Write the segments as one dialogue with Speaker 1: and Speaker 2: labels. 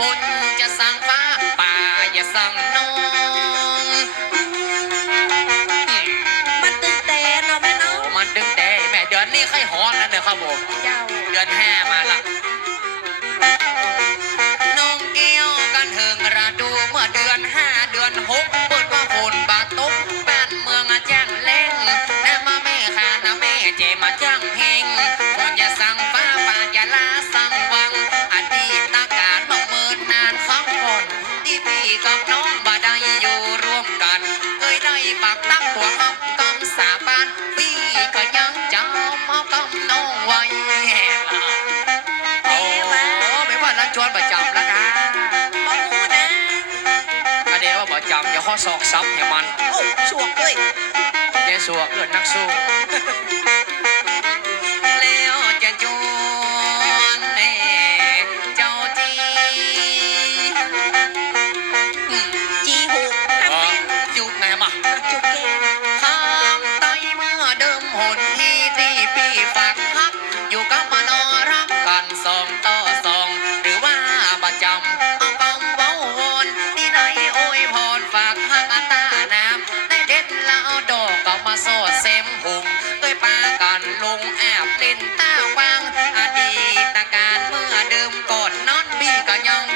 Speaker 1: California. ส่วนประจำนะคะม่ฮู้นะอันนี้ว่าประจำอย่าข้อศอกซับอย่ามัน
Speaker 2: โอ้
Speaker 1: สวด้วยเดี๋ยวสวกเกิดนักสู้ งกอดนอดบี้กะย
Speaker 2: อง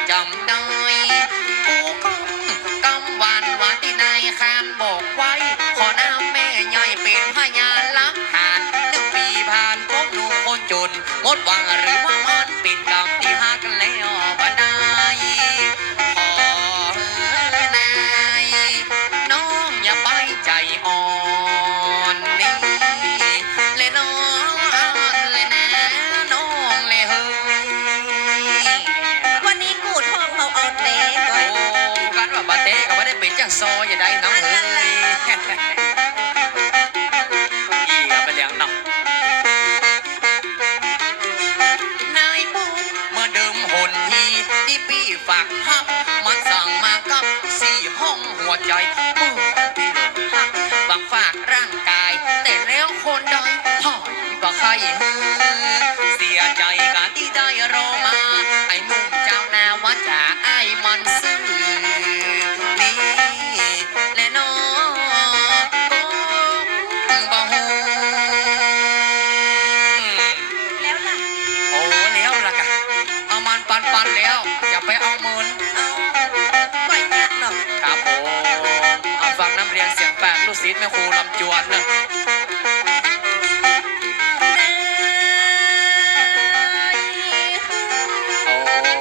Speaker 2: แต้ก็
Speaker 1: ไม่ได้เป็นจังซออย่าได้น้ำเฮ้ยอีกไปเลียงน้อนายปูเมื่อเดิมหนทีที่ปีฝากฮับมันสั่งมากับสี่ห้องหัวใจปูที่หลงฮักบางฝากร่างกาย แต่แล้วคนดังหอยบ่ใครเสียใจกะที่ได้รอมา ไอ้นุ่มเจ้านาว่าจะไอ้มันซื้อ ศิษแม่ครูลำจวนอ้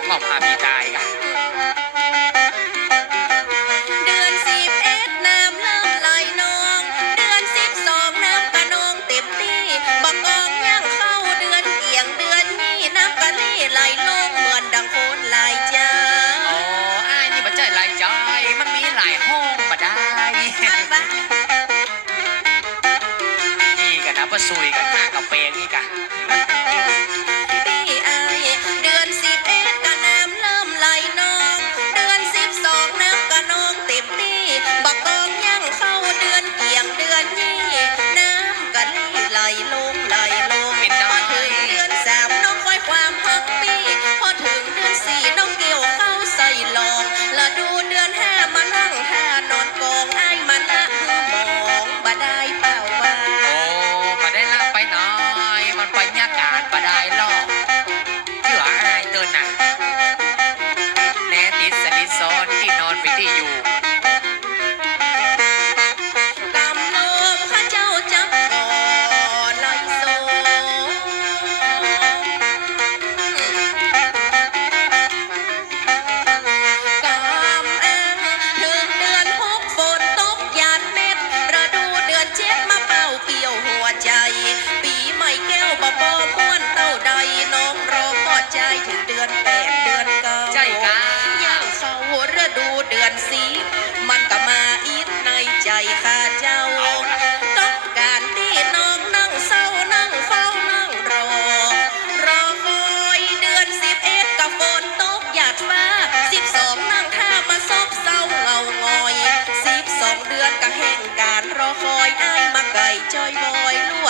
Speaker 1: มาพีตากัน
Speaker 2: เดือนสิบเอ็ดน้ำเริ่มไหลนอง เดือนสิบสองน้ำกระนองเต็มที่บอกอองย่างเข้าเดือนเกี่ยงเดือนนี้น้ำกะเลไหลลงเหมือนดังโคนไหลใจ
Speaker 1: โอ้อ้ายนี่บ่ใจหลใจมันมีหลายห้อง
Speaker 2: บ่ได้ สู้ดีกัน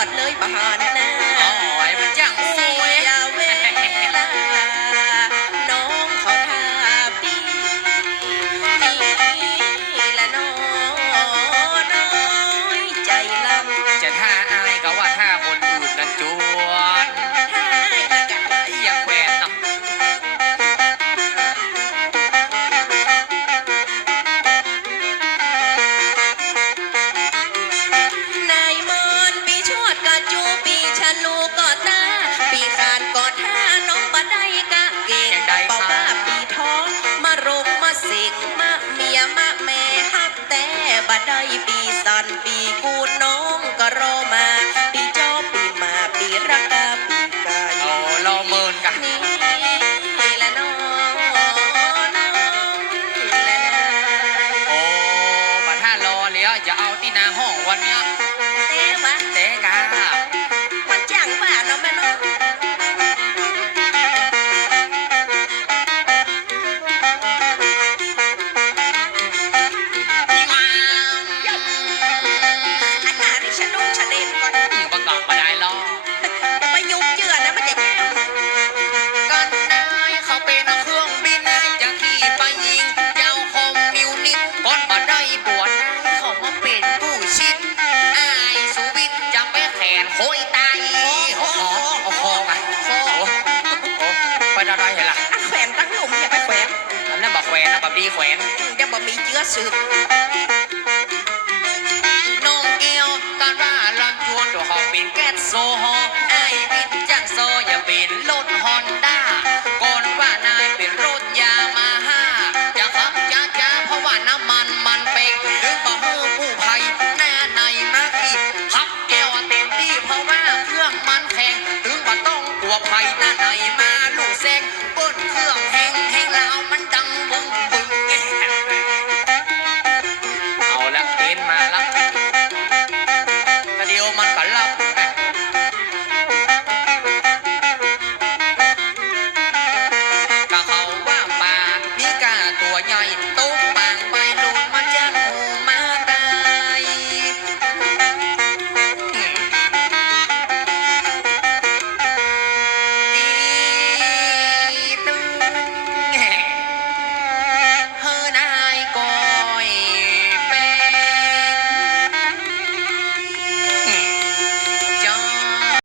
Speaker 1: ด
Speaker 2: เลยบ
Speaker 1: หาแน่ ได้
Speaker 2: ปีสันปีกูน้องก็รอมา
Speaker 1: Ôi tai Khô khô khô khô à Khô Quên
Speaker 2: đâu đây vậy là Anh khỏe trắng lùng nha phải khỏe
Speaker 1: Anh nó bà khỏe nó bà đi khỏe. Ừ, cho bà Mỹ chữa sượt Nông kêu Con ba loan chuông đồ họ biển kết xô ho Ai biết chẳng xô Và biển lô